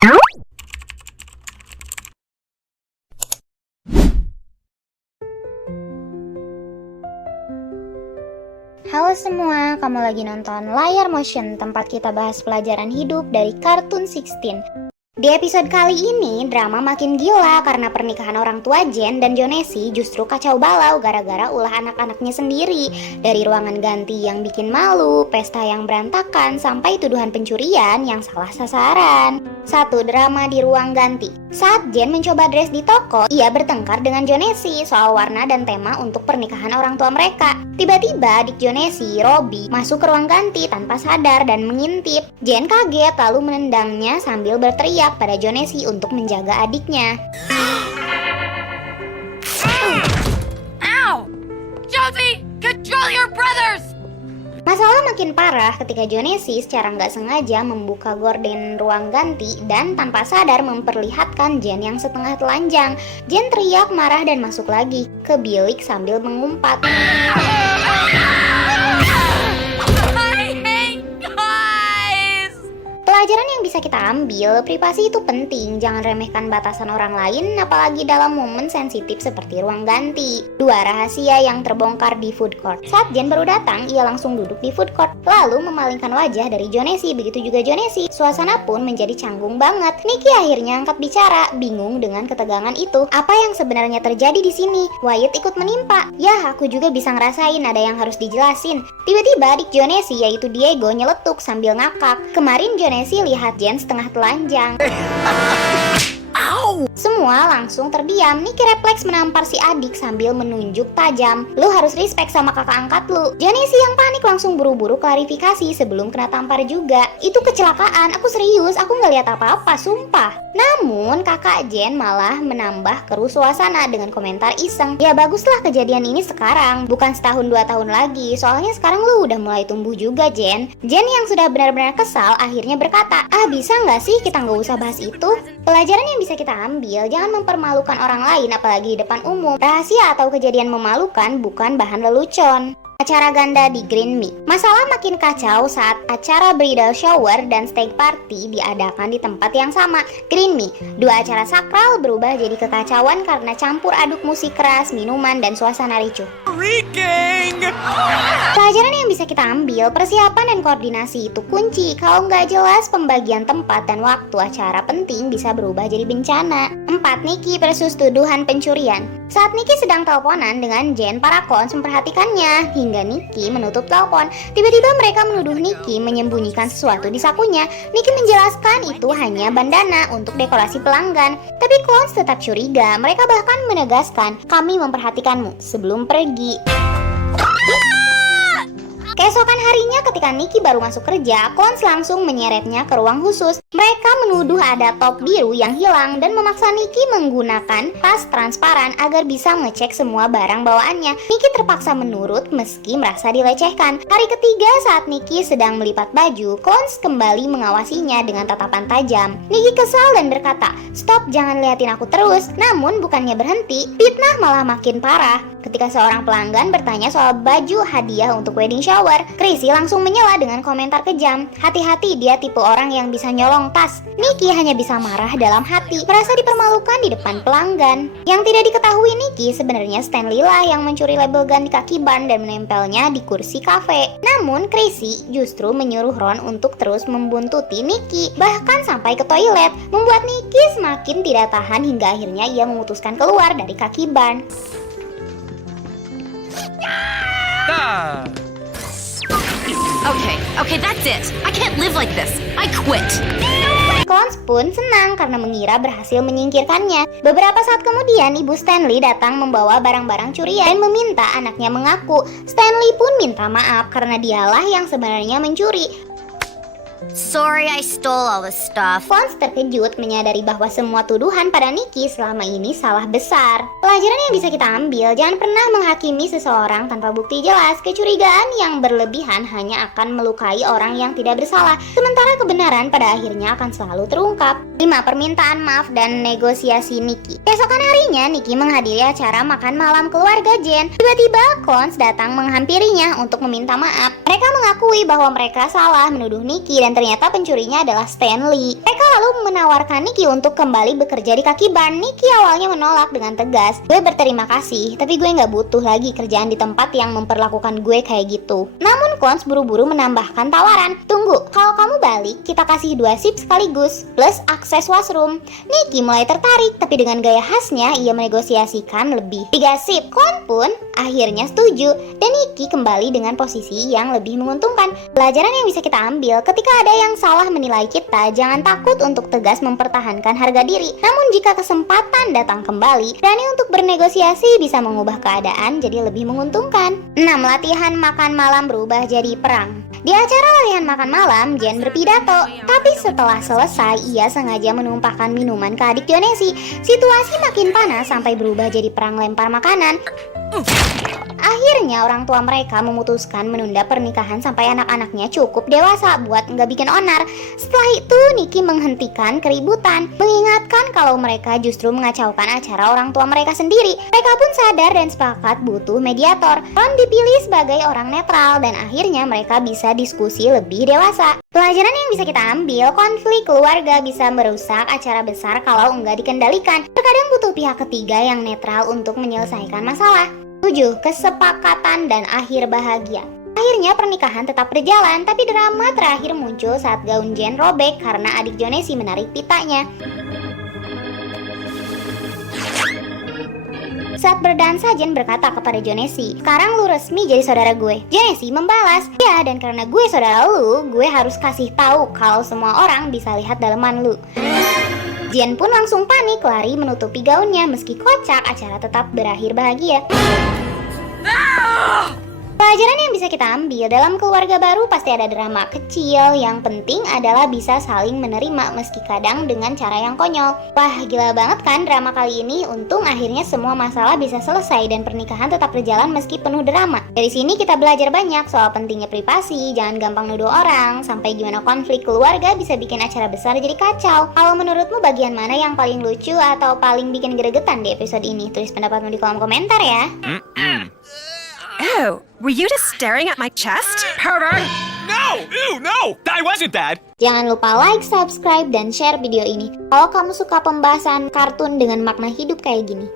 Halo semua, kamu lagi nonton Layar Motion, tempat kita bahas pelajaran hidup dari Kartun 16. Di episode kali ini, drama makin gila karena pernikahan orang tua Jen dan Jonesy justru kacau balau gara-gara ulah anak-anaknya sendiri. Dari ruangan ganti yang bikin malu, pesta yang berantakan, sampai tuduhan pencurian yang salah sasaran. Satu drama di ruang ganti. Saat Jen mencoba dress di toko, ia bertengkar dengan Jonesy soal warna dan tema untuk pernikahan orang tua mereka. Tiba-tiba adik Jonesy, Robbie, masuk ke ruang ganti tanpa sadar dan mengintip. Jen kaget lalu menendangnya sambil berteriak pada Jonesy untuk menjaga adiknya. Ow! Jonesy, control your brothers! Masalah makin parah ketika Jonesy secara nggak sengaja membuka gorden ruang ganti dan tanpa sadar memperlihatkan Jen yang setengah telanjang. Jen teriak marah dan masuk lagi ke bilik sambil mengumpat. Pelajaran yang bisa kita ambil, privasi itu penting, jangan remehkan batasan orang lain, apalagi dalam momen sensitif seperti ruang ganti. 2 rahasia yang terbongkar di food court. Saat Jen baru datang, ia langsung duduk di food court, lalu memalingkan wajah dari Jonesy, begitu juga Jonesy. Suasana pun menjadi canggung banget. Nikki akhirnya angkat bicara, bingung dengan ketegangan itu. Apa yang sebenarnya terjadi di sini? Wyatt ikut menimpa. Yah, aku juga bisa ngerasain ada yang harus dijelasin. Tiba-tiba adik Jonesy, yaitu Diego, nyeletuk sambil ngakak. Kemarin Jonesy lihat Jen setengah telanjang. Semua langsung terdiam. Nikki refleks menampar si adik sambil menunjuk tajam. Lu harus respect sama kakak angkat lu. Jonesy yang panik langsung buru-buru klarifikasi sebelum kena tampar juga. Itu kecelakaan, aku serius, aku nggak lihat apa-apa, sumpah. Namun kakak Jen malah menambah keruh suasana dengan komentar iseng. Ya baguslah kejadian ini sekarang, bukan setahun 2 tahun lagi. Soalnya sekarang lu udah mulai tumbuh juga, Jen. Jen yang sudah benar-benar kesal akhirnya berkata, bisa nggak sih kita nggak usah bahas itu? Pelajaran yang bisa kita ambil, jangan mempermalukan orang lain apalagi di depan umum. Rahasia atau kejadian memalukan bukan bahan lelucon. Acara ganda di Green Me. Masalah makin kacau saat acara bridal shower dan stag party diadakan di tempat yang sama, Green Me. 2 acara sakral berubah jadi kekacauan karena campur aduk musik keras, minuman, dan suasana ricuh. Pelajaran yang bisa kita ambil, persiapan dan koordinasi itu kunci. Kalau nggak jelas pembagian tempat dan waktu acara penting bisa berubah jadi bencana. 4. Nikki versus tuduhan pencurian. Saat Nikki sedang teleponan dengan Jen, para cons memperhatikannya hingga Nikki menutup telepon. Tiba-tiba mereka menuduh Nikki menyembunyikan sesuatu di sakunya. Nikki menjelaskan itu hanya bandana untuk dekorasi pelanggan. Tapi cons tetap curiga. Mereka bahkan menegaskan, kami memperhatikanmu sebelum pergi. Keesokan harinya ketika Nikki baru masuk kerja, cons langsung menyeretnya ke ruang khusus. Mereka menuduh ada top biru yang hilang dan memaksa Nikki menggunakan tas transparan agar bisa ngecek semua barang bawaannya. Nikki terpaksa menurut meski merasa dilecehkan. Hari ketiga saat Nikki sedang melipat baju, cons kembali mengawasinya dengan tatapan tajam. Nikki kesal dan berkata, "Stop, jangan liatin aku terus." Namun bukannya berhenti, fitnah malah makin parah. Ketika seorang pelanggan bertanya soal baju hadiah untuk wedding shower, Chrissy langsung menyela dengan komentar kejam. Hati-hati, dia tipe orang yang bisa nyolong tas. Nikki hanya bisa marah dalam hati, merasa dipermalukan di depan pelanggan. Yang tidak diketahui Nikki, sebenarnya Stanley lah yang mencuri label gun di kaki ban dan menempelnya di kursi kafe. Namun Chrissy justru menyuruh Ron untuk terus membuntuti Nikki, bahkan sampai ke toilet, membuat Nikki semakin tidak tahan hingga akhirnya ia memutuskan keluar dari kaki ban. Okay, that's it. I can't live like this. I quit. Cons pun senang karena mengira berhasil menyingkirkannya. Beberapa saat kemudian, Ibu Stanley datang membawa barang-barang curian dan meminta anaknya mengaku. Stanley pun minta maaf karena dialah yang sebenarnya mencuri. Sorry, I stole all this stuff. Cons terkejut menyadari bahwa semua tuduhan pada Nikki selama ini salah besar. Pelajaran yang bisa kita ambil, jangan pernah menghakimi seseorang tanpa bukti jelas. Kecurigaan yang berlebihan hanya akan melukai orang yang tidak bersalah, sementara kebenaran pada akhirnya akan selalu terungkap. 5. Permintaan maaf dan negosiasi Nikki. Keesokan harinya, Nikki menghadiri acara makan malam keluarga Jen. Tiba-tiba, Cons datang menghampirinya untuk meminta maaf. Mereka mengakui bahwa mereka salah menuduh Nikki dan dan ternyata pencurinya adalah Stanley. Mereka lalu menawarkan Nikki untuk kembali bekerja di kaki bar. Nikki awalnya menolak dengan tegas. Gue berterima kasih, tapi gue nggak butuh lagi kerjaan di tempat yang memperlakukan gue kayak gitu. Namun Clones buru-buru menambahkan tawaran. Tunggu, kalau kamu balik, kita kasih 2 shift sekaligus, plus akses washroom. Nikki mulai tertarik, tapi dengan gaya khasnya ia menegosiasikan lebih. 3 shift. Clone pun akhirnya setuju, dan Nikki kembali dengan posisi yang lebih menguntungkan. Pelajaran yang bisa kita ambil, ketika ada yang salah menilai kita, jangan takut untuk tegas mempertahankan harga diri. Namun jika kesempatan datang kembali, berani untuk bernegosiasi bisa mengubah keadaan jadi lebih menguntungkan. 6. Latihan makan malam berubah jadi perang. Di acara latihan makan malam, Jen berpidato, tapi setelah selesai, ia sengaja menumpahkan minuman ke adik Jonesi. Situasi makin panas sampai berubah jadi perang lempar makanan. Akhirnya orang tua mereka memutuskan menunda pernikahan sampai anak-anaknya cukup dewasa buat nggak bikin onar. Setelah itu Nikki menghentikan keributan, mengingatkan kalau mereka justru mengacaukan acara orang tua mereka sendiri. Mereka pun sadar dan sepakat butuh mediator. Ron dipilih sebagai orang netral dan akhirnya mereka bisa diskusi lebih dewasa. Pelajaran yang bisa kita ambil, konflik keluarga bisa merusak acara besar kalau nggak dikendalikan. Terkadang butuh pihak ketiga yang netral untuk menyelesaikan masalah. 7. Kesepakatan dan akhir bahagia. Akhirnya pernikahan tetap berjalan, tapi drama terakhir muncul saat gaun Jen robek karena adik Jonesi menarik pitanya. Saat berdansa, Jen berkata kepada Jonesi, "Sekarang lu resmi jadi saudara gue." Jonesi membalas, "Ya, dan karena gue saudara lu, gue harus kasih tahu kalau semua orang bisa lihat daleman lu." Jen pun langsung panik, lari menutupi gaunnya. Meski kocak, acara tetap berakhir bahagia. Pelajaran yang bisa kita ambil, dalam keluarga baru pasti ada drama kecil. Yang penting adalah bisa saling menerima meski kadang dengan cara yang konyol. Wah, gila banget kan drama kali ini. Untung akhirnya semua masalah bisa selesai dan pernikahan tetap berjalan meski penuh drama. Dari sini kita belajar banyak soal pentingnya privasi, jangan gampang nuduh orang, sampai gimana konflik keluarga bisa bikin acara besar jadi kacau. Kalau menurutmu bagian mana yang paling lucu atau paling bikin gregetan di episode ini? Tulis pendapatmu di kolom komentar ya. Oh, were you just staring at my chest? Pervert! No! Ew, no! I wasn't that! Jangan lupa like, subscribe, dan share video ini kalau kamu suka pembahasan kartun dengan makna hidup kayak gini.